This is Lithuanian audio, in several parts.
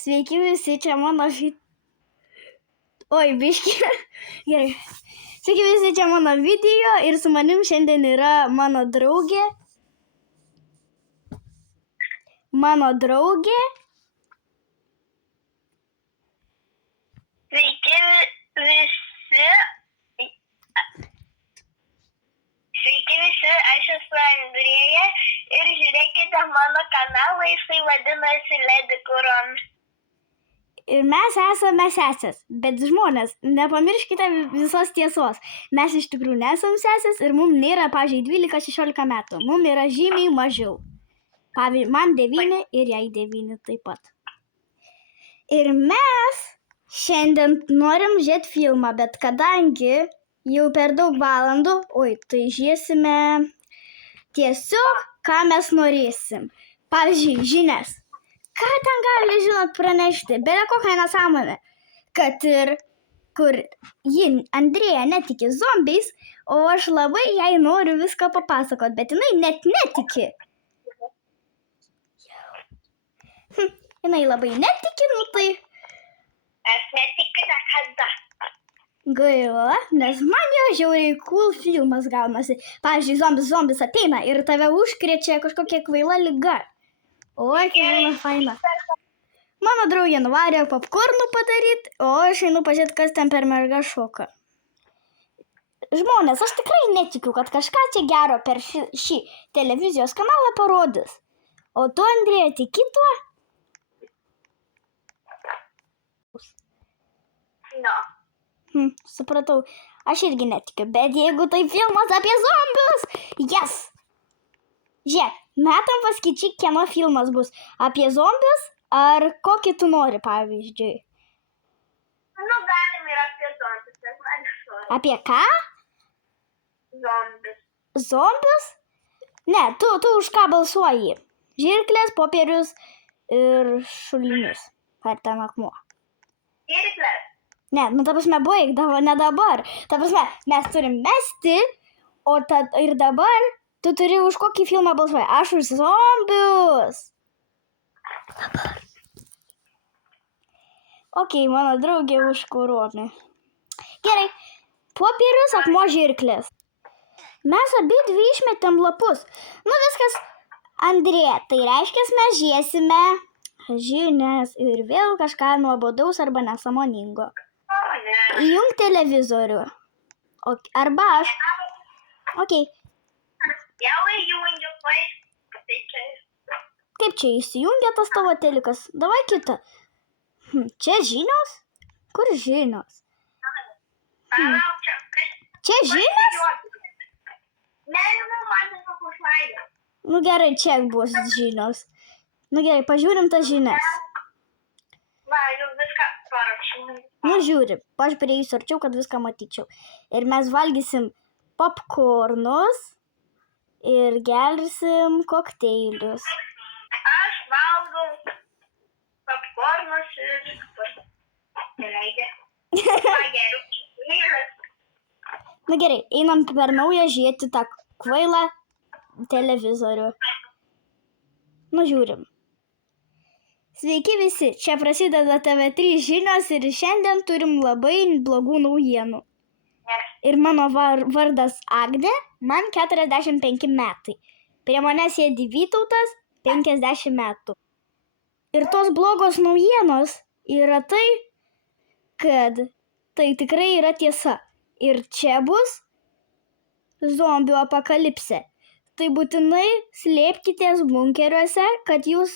Sveiki visi, čia mano Oi, biški. Gerai. Sveiki visi, čia mano video ir su manim šiandien yra mano draugė. Sveiki visi, aš esu Andrėja ir žiūrėkite mano kanalą, jisai vadinasi Lady Kuron. Ir mes esame sesės, bet žmonės, nepamirškite visos tiesos. Mes iš tikrųjų nesam sesės ir mums nėra, pavyzdžiui, 12-16 metų. Mums yra žymiai mažiau. Pavyzdžiui, man 9 ir jai 9 taip pat. Ir mes šiandien norim žiūrėti filmą, bet kadangi jau per daug valandų, tai žiūrėsime tiesiog, ką mes norėsim. Pavyzdžiui, žinias. Ką ten gali žinot pranešti? Beje kokią nesąmonę. Kad ir kur Andrėja netiki zombiais, o aš labai jai noriu viską papasakot, bet jinai net netiki. Jinai labai netiki, tai... Aš netikiu niekada. Gaila, nes man jau žiauriai cool filmas gaunasi. Pavyzdžiui, zombis ateina ir tave užkrečia kažkokia kvaila liga. Oi, kaip faina. Mano draugė nuvarė popkornų padaryti, o aš einu pažiūrėti, kas ten per merga šoka. Žmonės, aš tikrai netikiu, kad kažką čia gero per šį televizijos kanalą parodys. O tu, Andrėja, tiki tuo? No. Supratau, aš irgi netikiu, bet jeigu tai filmas apie zombius, yes! Žiūrėk, metam paskaičiai, kieno filmas bus. Apie zombius ar kokį tu nori, pavyzdžiui? Galim ir apie zombius, nes man šori. Apie ką? Zombius. Zombius? Ne, tu už ką balsuoji? Žirklės, popierius ir šulinius. Ar ten akmuo? Žirklės. Ne, ta prasme, baig, ne dabar. Ta prasme, mes turim mesti, ir dabar tu turi už kokį filmą balsuoji. Aš už zombius. Dabar. Ok, mano draugė už kuronį. Gerai, popierius, akmuo, žirklės. Mes abi dvi išmetėm lapus. Viskas, Andrėja, tai reiškia, mes žiūrėsime žinias ir vėl kažką nuobodaus arba nesąmoningo. Įjunk televizorių. Arba aš. Ok. Jau įjungiu, Kaip čia įsijungia tas tavo telikas? Davai kitą. Čia žinios? Kur žinios? Čia žinios? Gerai, čia bus žinios. Gerai, pažiūrim tas žinias. Va, jau viską parašiau. Žiūrim, aš prieisiu arčiau, kad viską matyčiau. Ir mes valgysim popkornus ir gersim kokteilius. Aš valgau popkornus ir Gerai, einam per naują žiūrėti tą kvailą televizorių. Žiūrim. Sveiki visi, čia prasideda TV3 žinios ir šiandien turim labai blogų naujienų. Ir mano vardas Agnė, man 45 metai. Prie manęs sėdi Vytautas, 50 metų. Ir tos blogos naujienos yra tai, kad tai tikrai yra tiesa. Ir čia bus zombių apokalipsė. Tai būtinai slėpkitės bunkeriuose, kad jūs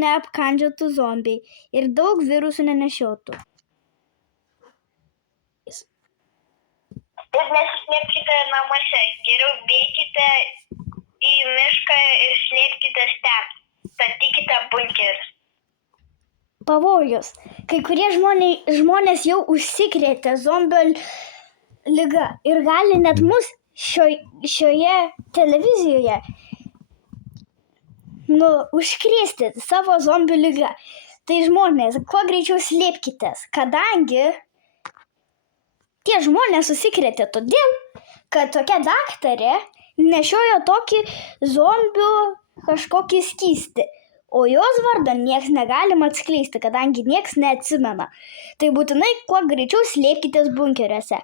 neapkandžiotų zombiai ir daug virusų nenešiotų. Ir nesislėpkite namuose, geriau bėkite į mišką ir slėpkitės ten. Statykite bunkerius. Pavojus. Kai kurie žmonės jau užsikrėtė zombio liga ir gali net mus šioje televizijoje užkrėsti savo zombių ligą. Tai žmonės, kuo greičiau slėpkitės, kadangi tie žmonės užsikrėtė todėl, kad tokia daktarė nešiojo tokį zombių kažkokį skystį. o jos vardo nieks negalima atskleisti, kadangi nieks neatsimena. Tai būtinai kuo greičiau slėpkitės bunkeriuose.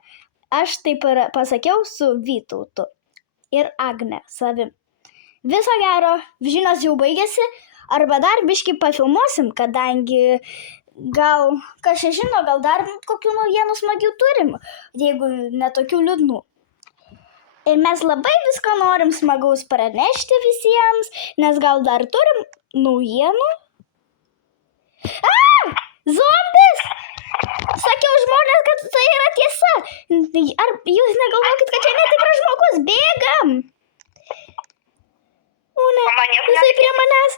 Aš taip ir pasakiau su Vytautu ir Agne savim. Viso gero, žinios jau baigėsi, arba dar biškį pafilmuosim, kadangi gal, kas čia žino, gal dar kokių naujienų smagių turim, jeigu netokių liūdnų. Ir mes labai visko norim smagaus pranešti visiems, nes gal dar turim naujienų. Zombis! Sakiau žmonės, kad tai yra tiesa. Ar jūs negalvokit, kad čia netikras žmogus? Bėgam! O ne, jisai prie manęs.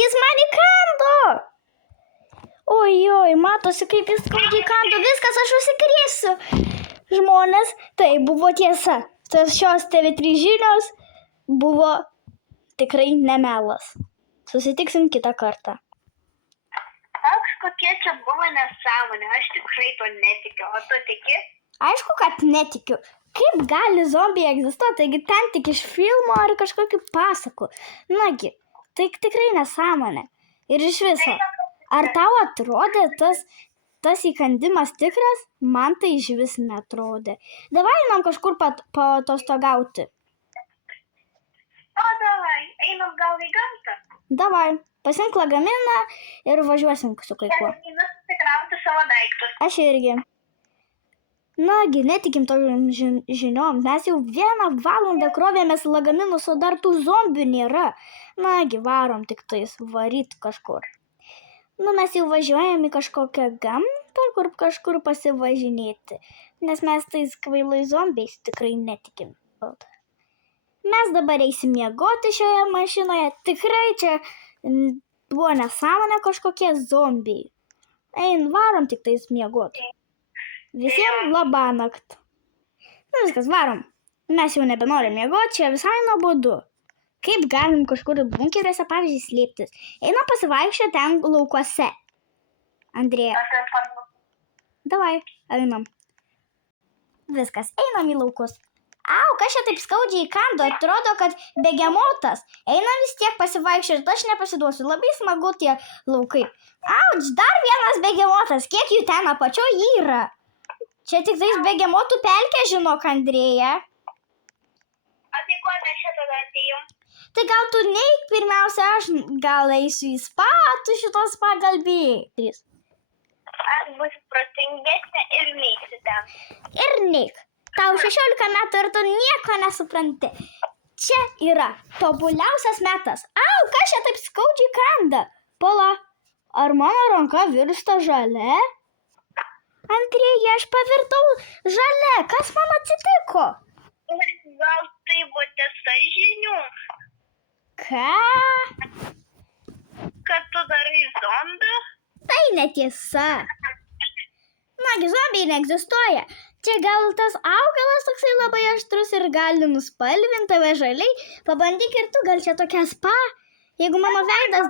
Jis man įkando. Oi, matosi, kaip jis skaudžiai įkando. Viskas, aš užsikrėsiu. Žmonės, tai buvo tiesa. Šios TV3 žinios buvo tikrai nemelas. Susitiksim kitą kartą. Toks kokie čia buvo nesąmonė, aš tikrai to netikiu, o tu tiki? Aišku, kad netikiu. Kaip gali zombiai egzistuoti, taigi ten tik iš filmo ar kažkokių pasakų. Nagi, tai tikrai nesąmonė. Ir iš viso, ar tau atrodė tas įkandimas tikras? Man tai iš vis netrodė. Davai einam kažkur paatostogauti. O davai, einam gal į gamtą. Davai, pasimk lagaminą ir važiuosim su kai kuo. Einu susikrauti savo daiktus. Aš irgi. Nagi, netikim tokiom žiniom. Mes jau 1 valandą krovėmės lagaminus, o dar tų zombių nėra. Nagi, varom tik tais varyt kažkur. Mes jau važiuojam į kažkokią gamtą, kur kažkur pasivažinėti. Nes mes tais kvailais zombiais tikrai netikim. Mes dabar eisim miegoti šioje mašinoje. Tikrai čia buvo nesąmonė kažkokie zombiai. Varom tik tais miegoti. Visiems labanakt. Viskas, varom. Mes jau nebenorim miegoti, čia visai nuobodu. Kaip galim kažkur bunkeriuose, pavyzdžiui, slėptis? Einam pasivaikščioti ten laukuose. Andrėja. Davai, einam. Viskas, einam į laukus. Au, kas čia taip skaudžiai įkando, atrodo, kad begemotas. Einam vis tiek pasivaikščioti, aš nepasiduosiu, labai smagu tie laukai. Auč, dar vienas begemotas, kiek jų ten apačioje yra? Čia tik tais begemotų pelkė, žinok, Andrėja. O tai ko mes čia tada atėjom? Tai gal tu neik pirmiausia, aš gal eisiu į spa, tu šitos spa galbėjai. Aš būsiu protingesnė ir neisiu ten. Ir neik. Tau 16 metų ir tu nieko nesupranti. Čia yra tobuliausias metas. Au, kas čia taip skaudžiai kanda? Pala, ar mano ranka virsta žalia? Andrėja, aš pavirtau žalia. Kas man atsitiko? Gal tai buvo tiesa žinių? Ką? Kad tu darai zombių? Tai netiesa. Nagi, zombiai neegzistuoja. Čia gal tas augalas toksai labai aštrus ir gali nuspalvinti tave žaliai. Pabandyk ir tu, gal čia tokia spa. Jeigu mano veidas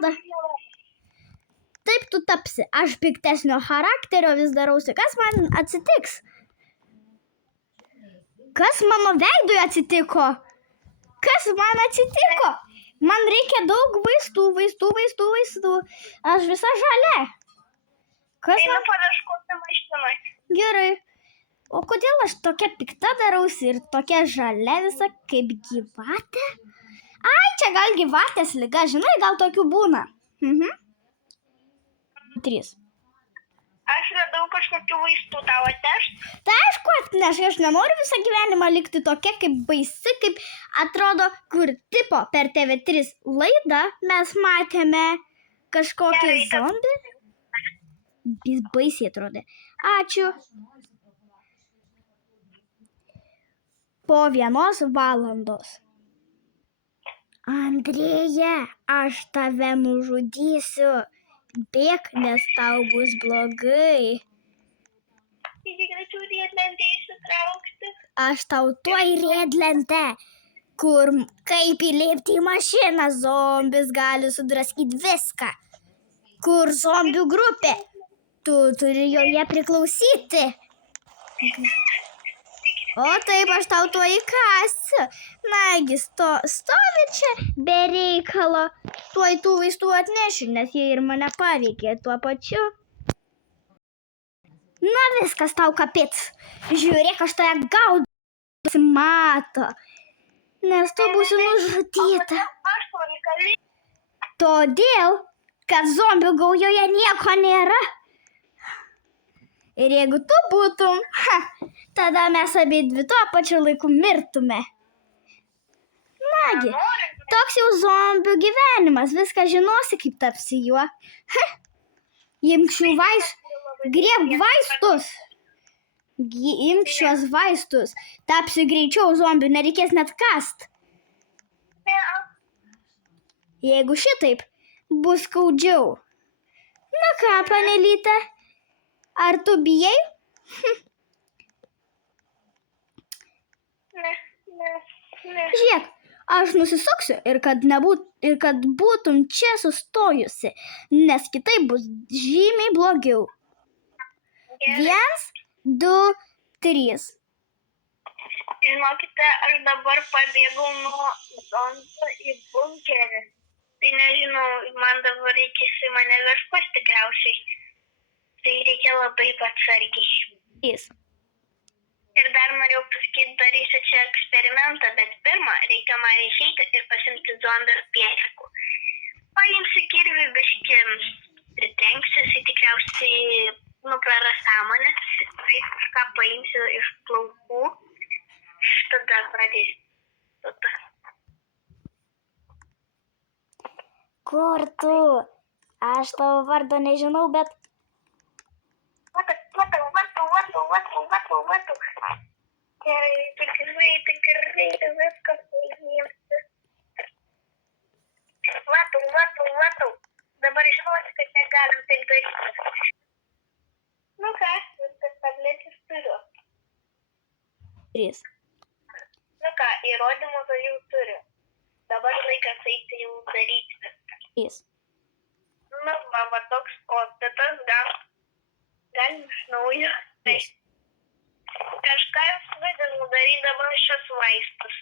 Taip tu tapsi. Aš piktesnio charakterio vis darausi. Kas man atsitiks? Kas mano veidui atsitiko? Kas man atsitiko? Man reikia daug vaistų. Aš visa žalia. Kas Einu man... paieškoti mašinai. Gerai. O kodėl aš tokia pikta darausi ir tokia žalia visa kaip gyvatė? Ai, čia gal gyvatės liga, žinai, gal tokių būna. 3. Aš radau kažkokių vaistų tau atnešt. Tai aišku atneš, aš nenoriu visą gyvenimą likti tokia kaip baisi, kaip atrodo, kur tipo per TV3 laidą mes matėme kažkokį zombį. Jis baisiai atrodė. Ačiū. Po 1 valandos. Andrėja, aš tave nužudysiu. Bėk, nes tau bus blogai. Greičiau riedlentę įsitraukti. Aš tau tuoj riedlentę, kur kaip įlipti į mašiną, zombis gali sudraskyti viską. Kur zombių grupė, tu turi joje priklausyti. O taip, aš tau to įkasiu. Nagi, stovi čia be reikalo. Tuoj tų vaistų atnešiu, nes jie ir mane paveikė tuo pačiu. Na viskas tau kapit. Žiūrėk, aš tave gaudu. Mato. Nes tu būsi nužudyta. Aš to reikalinga. Todėl, kad zombių gaujoje nieko nėra. Ir jeigu tu būtum, tada mes abi dvi tuo pačiu laiku mirtume. Nagi, toks jau zombių gyvenimas, viską žinosi, kaip tapsi juo. Imk šių vaistų, griebk vaistus. Imk šios vaistus, tapsi greičiau zombių, nereikės net kast. Jeigu šitaip, bus skaudžiau. Na ką, panelyte, ar tu bijai? Ne. Žiūrėk, aš nusisuksiu ir kad būtum čia sustojusi, nes kitaip bus žymiai blogiau. 1, 2, 3. Žinokite, aš dabar pabėgau nuo zombio į bunkerį. Tai nežinau, man dabar reikės į mane kažkas tikriausiai. Tai reikia labai atsargiai. Ir dar norėjau pasakyti, darysiu čia eksperimentą, bet pirmą reikia man išeiti ir pasimti zombio pėdsakų. Paimsiu kirvį biškį, pritrenksiu, jis tikriausiai praras sąmonės, tai kažką paimsiu iš plaukų, tada pradėsiu. Kur tu? Aš tavo vardo nežinau, bet... Vatau. Gerai, tikrai, viskas paimsiu. Vatau. Dabar išduosiu, kad negalim taip daryti. Nu ką, viskas tabletės turiu. 3. Nu ką, įrodymų tai jau turiu. Dabar laikas eiti jau daryti viską. 3. Nu, va toks kostitas, galim iš naujo. Tai kažką jūs vadinu darydama šios vaistus.